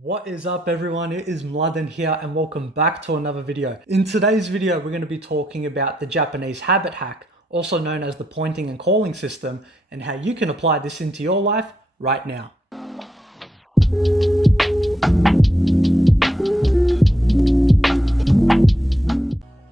What is up everyone, it is Mladen here and welcome back to another video. In today's video, we're going to be talking about the Japanese habit hack, also known as the pointing and calling system, and how you can apply this into your life right now.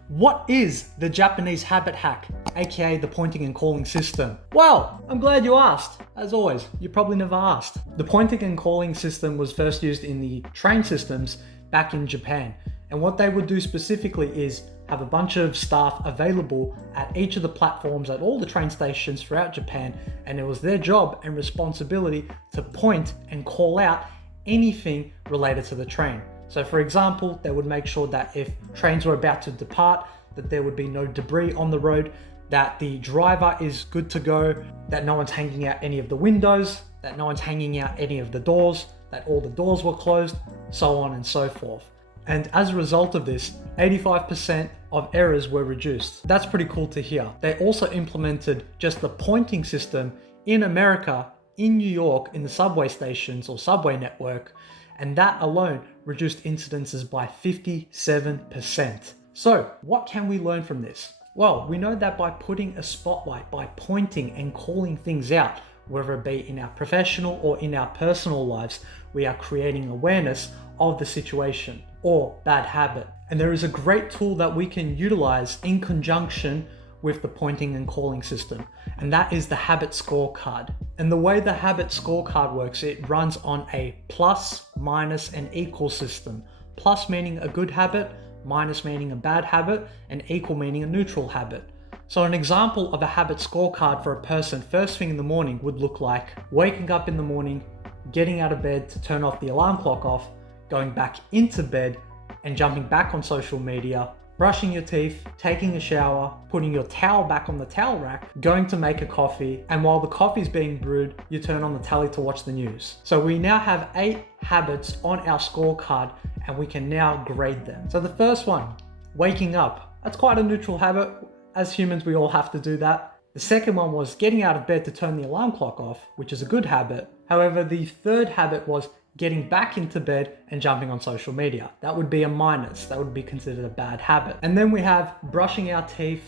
What is the Japanese habit hack, aka the pointing and calling system? Well, I'm glad you asked. As always, you probably never asked. The pointing and calling system was first used in the train systems back in Japan. And what they would do specifically is have a bunch of staff available at each of the platforms at all the train stations throughout Japan. And it was their job and responsibility to point and call out anything related to the train. So for example, they would make sure that if trains were about to depart, that there would be no debris on the road, that the driver is good to go, that no one's hanging out any of the windows, that no one's hanging out any of the doors, that all the doors were closed, so on and so forth. And as a result of this, 85% of errors were reduced. That's pretty cool to hear. They also implemented just the pointing system in America, in New York, in the subway stations or subway network, and that alone reduced incidences by 57%. So what can we learn from this? Well, we know that by putting a spotlight, by pointing and calling things out, whether it be in our professional or in our personal lives, we are creating awareness of the situation or bad habit. And there is a great tool that we can utilize in conjunction with the pointing and calling system, and that is the habit scorecard. And the way the habit scorecard works, it runs on a plus, minus, and equal system. Plus meaning a good habit, minus meaning a bad habit, and equal meaning a neutral habit. So an example of a habit scorecard for a person first thing in the morning would look like waking up in the morning, getting out of bed to turn off the alarm clock off, going back into bed and jumping back on social media, brushing your teeth, taking a shower, putting your towel back on the towel rack, going to make a coffee, and while the coffee's being brewed, you turn on the telly to watch the news. So we now have 8 habits on our scorecard and we can now grade them. So the first one, waking up. That's quite a neutral habit. As humans, we all have to do that. The second one was getting out of bed to turn the alarm clock off, which is a good habit. However, the third habit was getting back into bed and jumping on social media. That would be a minus. That would be considered a bad habit. And then we have brushing our teeth,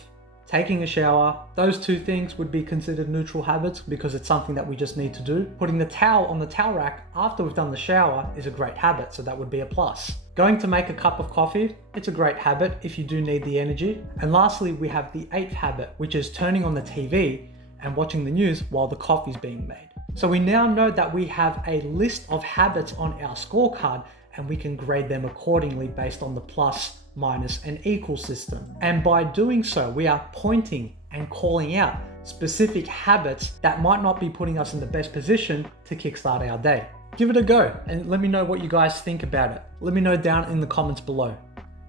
taking a shower. Those 2 things would be considered neutral habits because it's something that we just need to do. Putting the towel on the towel rack after we've done the shower is a great habit, so that would be a plus. Going to make a cup of coffee, it's a great habit if you do need the energy. And lastly, we have the 8th habit, which is turning on the TV and watching the news while the coffee's being made. So we now know that we have a list of habits on our scorecard and we can grade them accordingly based on the plus, minus, and equal system. And by doing so, we are pointing and calling out specific habits that might not be putting us in the best position to kickstart our day. Give it a go and let me know what you guys think about it. Let me know down in the comments below.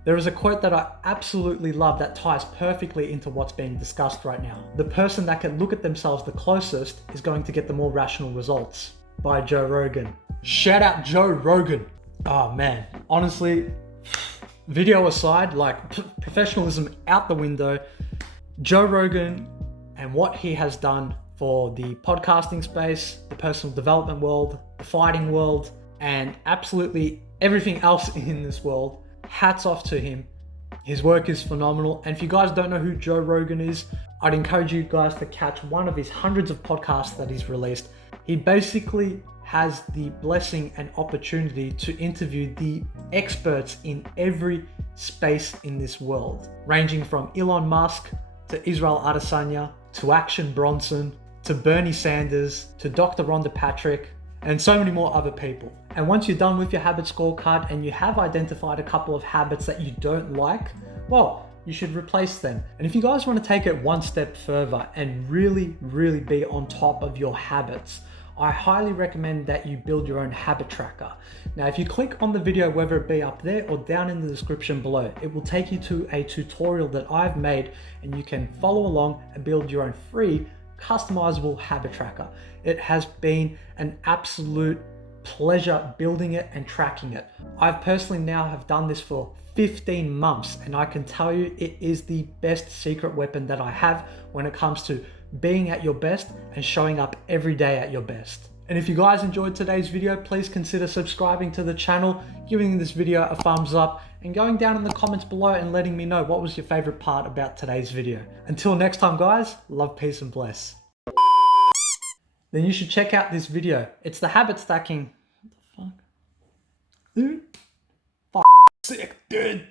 There is a quote that I absolutely love that ties perfectly into what's being discussed right now. The person that can look at themselves the closest is going to get the more rational results. By Joe Rogan. Shout out Joe Rogan. Oh man, honestly, video aside, like professionalism out the window, Joe Rogan and what he has done for the podcasting space, the personal development world, the fighting world, and absolutely everything else in this world. Hats off to him. His work is phenomenal. And if you guys don't know who Joe Rogan is, I'd encourage you guys to catch one of his hundreds of podcasts that he's released. He basically has the blessing and opportunity to interview the experts in every space in this world, ranging from Elon Musk to Israel Adesanya to Action Bronson to Bernie Sanders to Dr. Rhonda Patrick, and so many more other people. And once you're done with your habit scorecard and you have identified a couple of habits that you don't like, well, you should replace them. And if you guys want to take it one step further and really be on top of your habits, I highly recommend that you build your own habit tracker. Now, if you click on the video, whether it be up there or down in the description below, it will take you to a tutorial that I've made and you can follow along and build your own free customizable habit tracker. It has been an absolute pleasure building it and tracking it. I've personally now have done this for 15 months and I can tell you it is the best secret weapon that I have when it comes to being at your best and showing up every day at your best. And if you guys enjoyed today's video, please consider subscribing to the channel, giving this video a thumbs up, and going down in the comments below and letting me know what was your favorite part about today's video. Until next time guys, love, peace and bless. Then you should check out this video. It's the habit stacking. What the fuck? Dude? Fuck sick, dude.